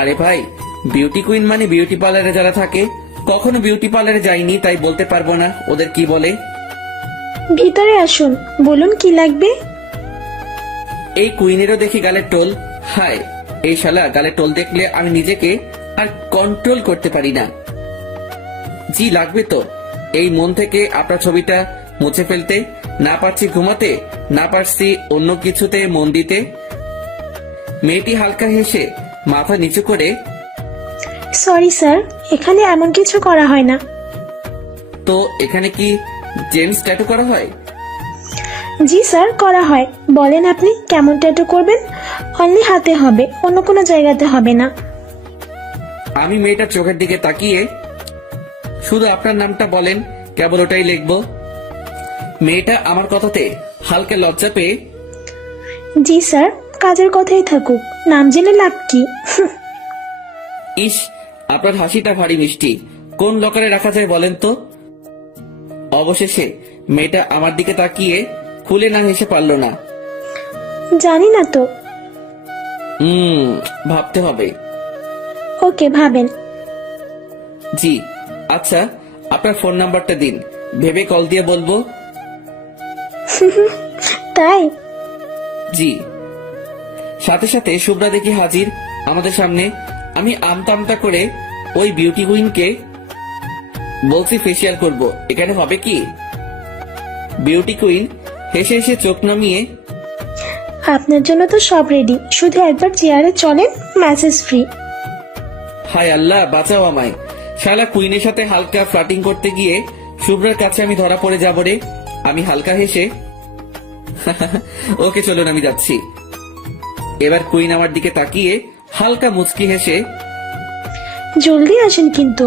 আরে ভাই, beauty queen মানে বিউটি পার্লারে যারা থাকে, কখনো বিউটি পার্লারে যাইনি তাই বলতে পারবো না ওদের কি বলে। ভিতরে আসুন, বলুন কি লাগবে। এই কুইনেরও দেখি গালের টোল। হায়, এই শালা গালের টোল দেখলে আমি নিজেকে আর কন্ট্রোল করতে পারি না। জি লাগবে তো। এই মন থেকে আপনার ছবিটা মুছে ফেলতে, না পারছি ঘুমাতে, না পারছি অন্য কিছুতে মন দিতে। মেয়েটি হালকা হেসে মাথা নিচু করে, সরি স্যার, এখানে এমন কিছু করা হয় না। তো এখানে কি জেমস ট্যাটু করা হয়? জি স্যার, করা হয়। বলেন আপনি কেমন ট্যাটু করবেন? অনলি হাতে হবে, অন্য কোনো জায়গাতে হবে না। আমি মেয়েটার চোখের দিকে তাকিয়ে, শুধু আপনার নামটা বলেন, কেবল ওটাই লিখবো। মেয়েটা আমার কথাতে হালকা লজ্জা পেয়ে, জি স্যার, কাজের কথাই থাকুক, নাম জেনে লাভ কি? ইস, আপনার হাসিটা ভারী মিষ্টি। কোন লকারে রাখা যায় বলেন তো? অবশেষে মেয়েটা আমার দিকে তাকিয়ে খুলে না হেসে পারল না। জানি না তো। ভাবতে হবে। ওকে, ভাবেন। জি আচ্ছা, আপনার ফোন নাম্বারটা দিন, ভেবে কল দিয়ে বলবো। তাই? জি। সাথে সাথে শুভ্রা দেখি হাজির আমাদের সামনে। আমি আমতা আমতা করে ওই বিউটি কুইনকে বলছি ফেসিয়াল করব, এখানে হবে কি? বিউটি কুইন হেসে হেসে চোখ নামিয়ে, আপনার জন্য তো সব রেডি, শুধু একবার চেয়ারে চলেন, ম্যাসেজ ফ্রি। হায় আল্লাহ, বাঁচাও আমায়। শালা কুইনের সাথে হালকা ফ্লাটিং করতে গিয়ে শুভ্রার কাছে আমি ধরা পড়ে যাব রে। আমি হালকা হেসে, ওকে চলুন আমি যাচ্ছি। এবার কুইন আমার দিকে তাকিয়ে হালকা মুচকি হেসে, জলদি আসেন কিন্তু।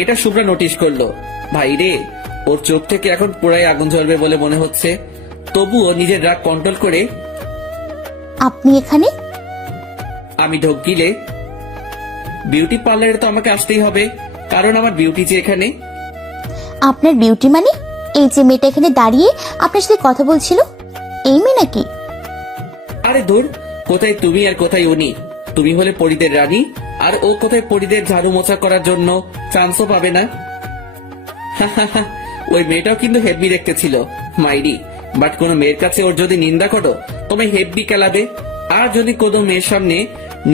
এটা শুভ্রা নোটিশ করলো। ভাই রে, ওর চোখ থেকে এখন পুরাই আগুন জ্বলবে বলে মনে হচ্ছে। তবুও নিজের রাগ কন্ট্রোল করে আপনি এখানে? আমি ঢোক গিলে, বিউটি পার্লারে তো আমাকে আসতেই হবে, কারণ আমার বিউটি যে এখানে। আপনার বিউটি মানে? এই যে মেয়েটা এখানে দাঁড়িয়ে আপনার সাথে কথা বলছিল, এই মেয়ে নাকি? আরে দূর, কোথায় তুমি আর কোথায় উনি? তুমি হলে পরীদের রানী, আর ও কোথায় পরীদের ঝাড়ু মোছা করার জন্য চান্সও পাবে না। ওই মেয়েটাও কিন্তু হেভি দেখতে ছিল মাইরি, বাট কোনো মেয়ের কাছে ওর যদি নিন্দা করো তোমায় হেভি কেলাবে। আর যদি কোনো মেয়ের সামনে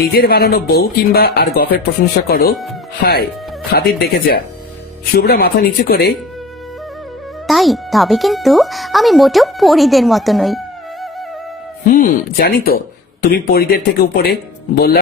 নিজের বানানো বউ কিংবা আর গফের প্রশংসা করো, হায় খাতির দেখে যা। শুভ্রা মাথা নিচু করে, তাই? তবে কিন্তু আমি মোটেও পরীদের মতো নই। জানি তো, তুমি পরীদের থেকে উপরে। বললাম